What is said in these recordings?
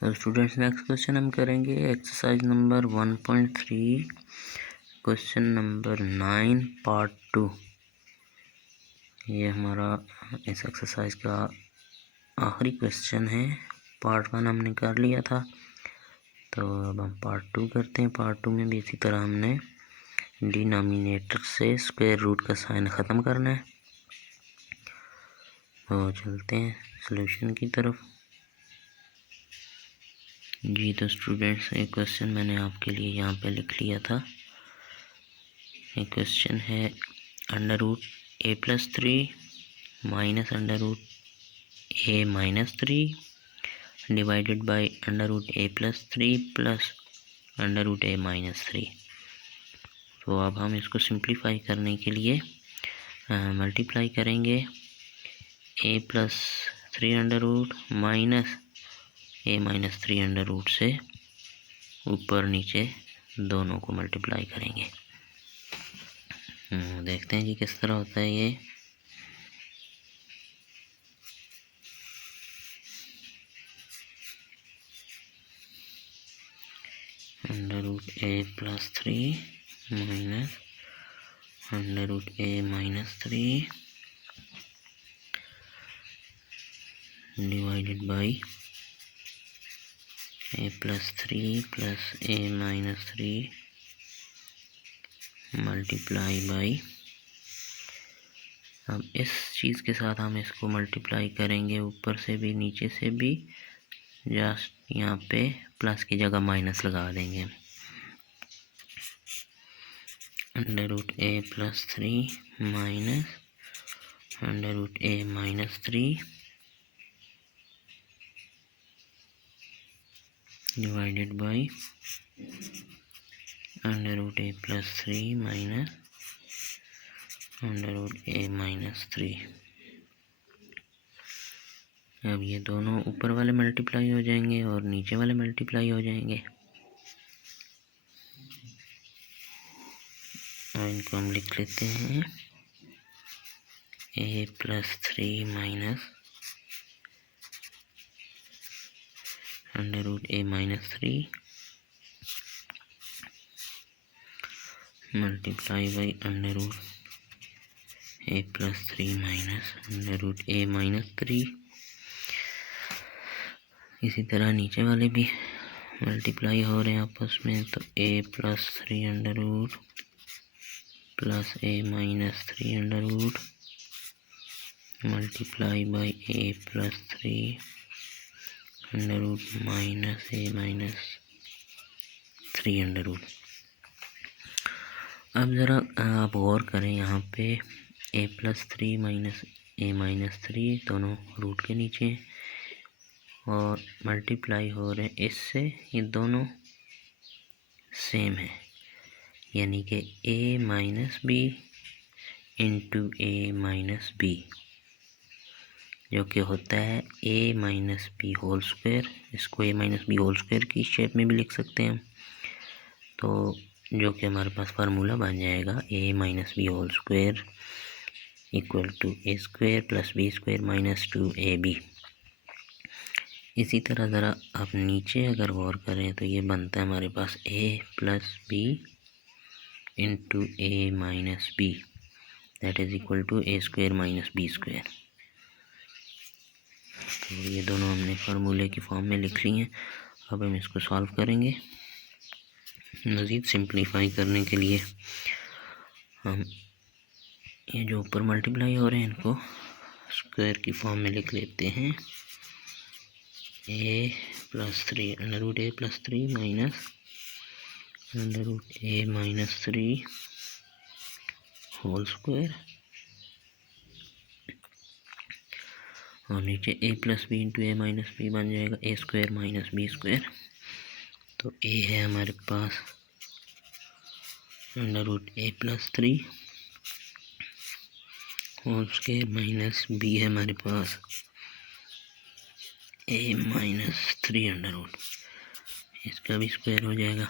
तो students next question हम करेंगे exercise number 1.3 question number 9 part 2। ये हमारा इस एक्सरसाइज का आखिरी क्वेश्चन है। पार्ट 1 हमने कर लिया था, तो अब हम पार्ट 2 करते हैं। पार्ट 2 में भी इसी तरह हमने डिनोमिनेटर से स्क्वायर रूट का साइन ख़त्म करना है। तो चलते हैं सॉल्यूशन की तरफ। जी तो स्टूडेंट्स, एक क्वेश्चन मैंने आपके लिए यहाँ पे लिख लिया था। एक क्वेश्चन है √a+3 minus √a-3 divided by √a+3 plus √a-3। तो अब हम इसको सिंप्लीफाई करने के लिए मल्टीप्लाई करेंगे a+3 माइनस a-3 से ऊपर नीचे दोनों को मल्टीप्लाई करेंगे। देखते हैं जी किस तरह होता है ये। √a+3 minus √a-3 divided by a+3 plus a-3 multiply by, अब इस चीज़ के साथ हम इसको मल्टीप्लाई करेंगे ऊपर से भी नीचे से भी, जस्ट यहाँ पे प्लस की जगह माइनस लगा देंगे। √a+3 minus √a-3 divided by √a+3 minus √a-3। अब ये दोनों ऊपर वाले मल्टीप्लाई हो जाएंगे और नीचे वाले मल्टीप्लाई हो जाएंगे। और इनको हम लिख लेते हैं a+3 minus √a-3 multiply by √a+3 minus √a-3। इसी तरह नीचे वाले भी मल्टीप्लाई हो रहे हैं आपस में, तो a+3 plus a-3 multiply by a+3 minus a-3। अब ज़रा आप गौर करें, यहाँ पे a+3 माइनस a-3 दोनों रूट के नीचे और मल्टीप्लाई हो रहे हैं इससे, ये दोनों सेम है, यानी कि a minus b into a-b, जो कि होता है a-b होल स्क्वायर। इसको a-b होल स्क्वायर की शेप में भी लिख सकते हैं हम, तो जो कि हमारे पास फार्मूला बन जाएगा a-b whole square equal to a square plus b square minus 2ab। इसी तरह ज़रा आप नीचे अगर गौर करें तो ये बनता है हमारे पास a+b into a-b, that is equal to a square minus b square. तो ये दोनों हमने फार्मूले की फॉर्म में लिख ली हैं। अब हम इसको सॉल्व करेंगे। मज़ीद सिंप्लीफाई करने के लिए हम ये जो ऊपर मल्टीप्लाई हो रहे हैं इनको स्क्वायर की फॉर्म में लिख लेते हैं। a+3 √a+3 minus √a-3 whole square, और नीचे a+b इंटू a-b बन जाएगा a square minus b square. तो a है हमारे पास √a+3 whole square minus b है हमारे पास a-3। इसका भी स्क्वायर हो जाएगा।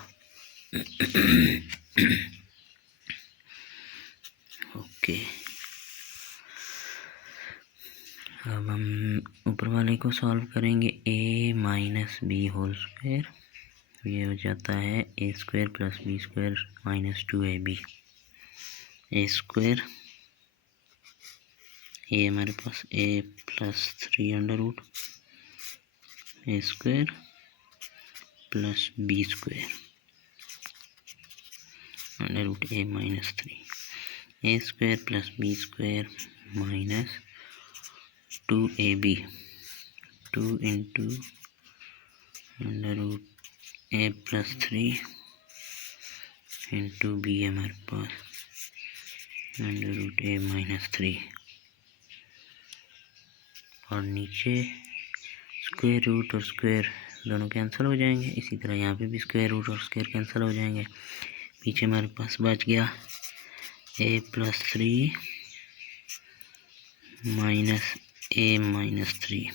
ओके, अब हम ऊपर वाले को सॉल्व करेंगे। a minus B whole square, ये हो जाता है a square plus B square minus 2ab। A square, ये हमारे पास a plus 3 under root A square plus B square under root a minus 3, A square plus B square minus 2ab, 2 into under root a plus 3 into B हमारे पास under root a minus 3, और नीचे square root और square दोनों cancel हो जाएंगे। इसी तरह यहाँ पे भी स्क्वायर रूट और स्क्वायर कैंसिल हो जाएंगे। पीछे हमारे पास बच गया a plus 3 minus a minus 3,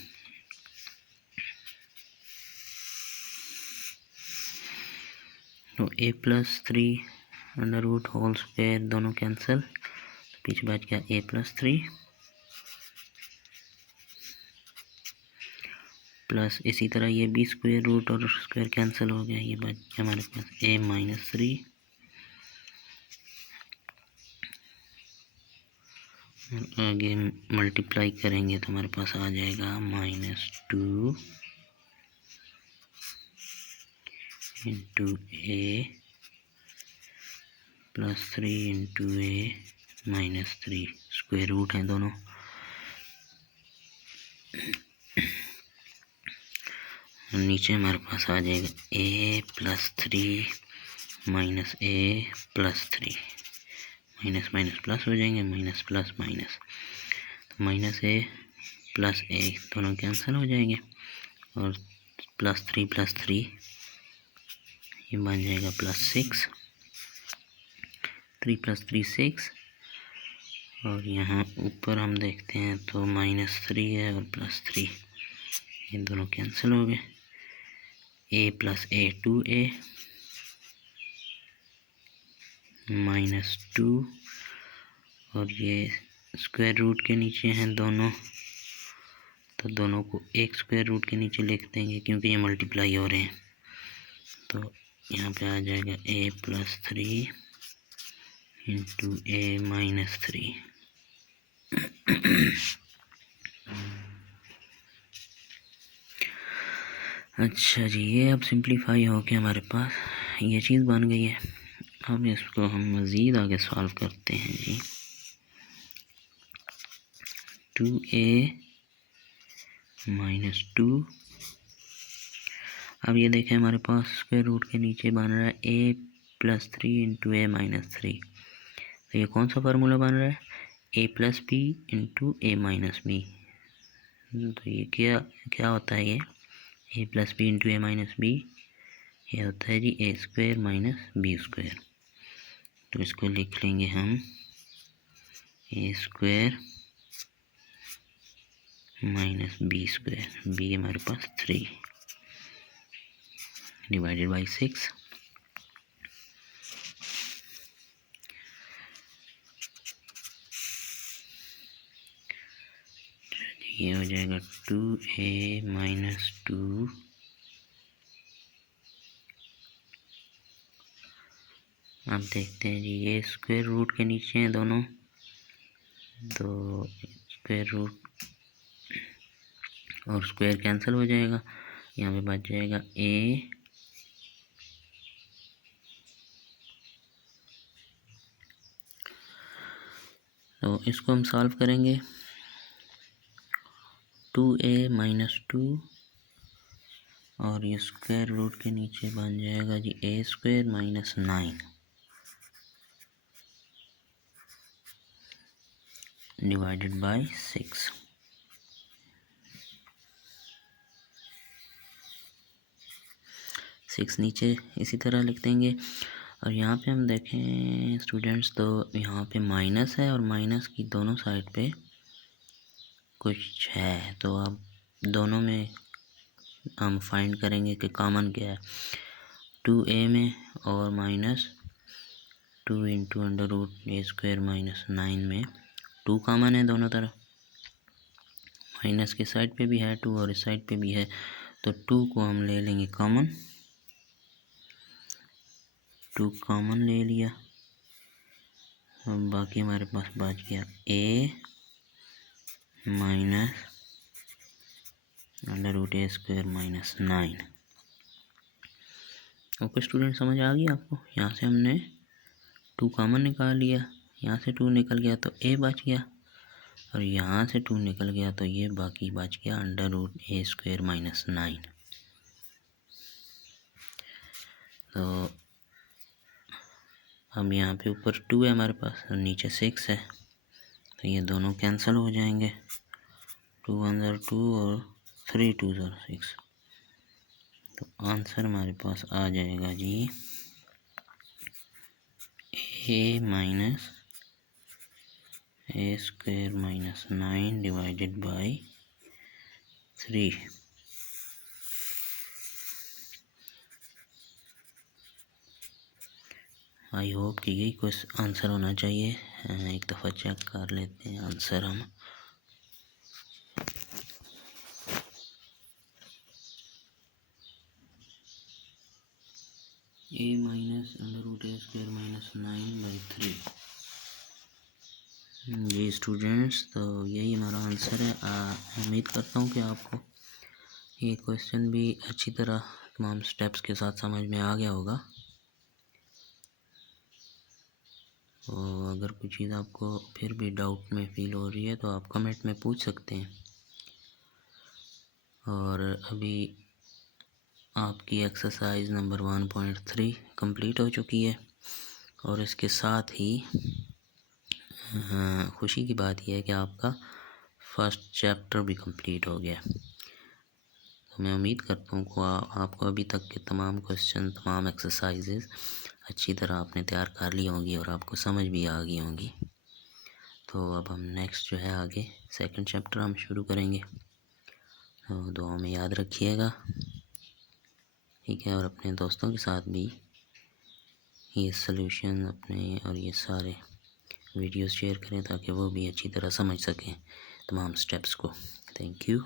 तो a plus 3 under root whole square दोनों कैंसिल, तो पीछे बच गया a प्लस 3 प्लस इसी तरह ये भी स्क्वायर रूट और स्क्वायर कैंसिल हो गया, ये बच गया हमारे पास a माइनस 3 और आगे मल्टीप्लाई करेंगे तो हमारे पास आ जाएगा minus 2 into a plus 3 into a minus 3, square root हैं दोनों। नीचे हमारे पास आ जाएगा a plus 3 minus a plus 3, minus minus plus हो जाएंगे, माइनस प्लस माइनस, तो माइनस a प्लस a दोनों कैंसिल हो जाएंगे, और प्लस 3 ये बन जाएगा प्लस 6, 3 प्लस 3 6, और यहाँ ऊपर हम देखते हैं तो माइनस 3 है और प्लस 3, ये दोनों कैंसिल हो गए। a plus a 2a minus 2, और ये स्क्वायर रूट के नीचे हैं दोनों, तो दोनों को एक स्क्वायर रूट के नीचे लिख देंगे क्योंकि ये मल्टीप्लाई हो रहे हैं। तो यहाँ पे आ जाएगा a plus 3 into a minus 3। अच्छा जी, ये अब सिंप्लीफाई हो के हमारे पास ये चीज़ बन गई है। अब इसको हम मज़ीद आगे सॉल्व करते हैं जी। 2a माइनस 2, अब ये देखें हमारे पास स्क्वायर रूट के नीचे बन रहा है a plus 3 into a minus 3, तो ये कौन सा फार्मूला बन रहा है, a plus B into a minus B. तो ये क्या होता है, ये a plus B into a minus B, ये होता है जी a square minus B square. तो इसको लिख लेंगे हम a square minus B square, B हमारे पास 3 डिवाइडेड बाई 6, ये हो जाएगा 2a माइनस 2 अब देखते हैं जी, ये स्क्वायर रूट के नीचे हैं दोनों, तो स्क्वायर रूट और स्क्वायर कैंसिल हो जाएगा, यहाँ पे बच जाएगा a तो इसको हम सॉल्व करेंगे। 2a माइनस 2 और ये स्क्वायर रूट के नीचे बन जाएगा जी a square minus 9 divided by 6। Six नीचे इसी तरह लिख देंगे, और यहाँ पे हम देखें स्टूडेंट्स तो यहाँ पे माइनस है और माइनस की दोनों साइड पे कुछ है, तो अब दोनों में हम फाइंड करेंगे कि कॉमन क्या है। 2a में और minus 2 into under root a square minus 9 में 2 कॉमन है दोनों तरफ, माइनस के साइड पे भी है 2 और इस साइड पे भी है, तो 2 को हम ले लेंगे कॉमन, 2 कॉमन ले लिया। अब बाकी हमारे पास बच गया a minus √a² minus 9। Okay student, समझ आ गई आपको? यहाँ से हमने 2 कॉमन निकाल लिया, यहाँ से 2 निकल गया तो a बच गया, और यहाँ से 2 निकल गया तो ये बाकी बच गया √a² माइनस 9। तो अब यहाँ पे ऊपर 2 है हमारे पास और नीचे 6 है, तो ये दोनों कैंसिल हो जाएंगे। 2 1 ज़र 2 और 3 2 ज़र 6, तो आंसर हमारे पास आ जाएगा जी a minus a² minus 9 divided by 3। I hope कि यही कुछ आंसर होना चाहिए। एक दफ़ा चेक कर लेते हैं आंसर हम। a minus √a² minus 9/3। जी स्टूडेंट्स, तो यही हमारा आंसर है। उम्मीद करता हूँ कि आपको ये क्वेश्चन भी अच्छी तरह तमाम स्टेप्स के साथ समझ में आ गया होगा। और अगर कोई चीज़ आपको फिर भी डाउट में फील हो रही है तो आप कमेंट में पूछ सकते हैं। और अभी आपकी एक्सरसाइज नंबर 1.3 कंप्लीट हो चुकी है, और इसके साथ ही खुशी की बात यह है कि आपका फर्स्ट चैप्टर भी कंप्लीट हो गया। तो मैं उम्मीद करता हूँ कि आपको अभी तक के तमाम क्वेश्चन, तमाम एक्सरसाइजेज अच्छी तरह आपने तैयार कर ली होंगी और आपको समझ भी आ गई होंगी। तो अब हम नेक्स्ट जो है आगे सेकंड चैप्टर हम शुरू करेंगे। तो दुआ में याद रखिएगा, ठीक है, और अपने दोस्तों के साथ भी ये सॉल्यूशन अपने और ये सारे वीडियोस शेयर करें ताकि वो भी अच्छी तरह समझ सकें तमाम स्टेप्स को। Thank you.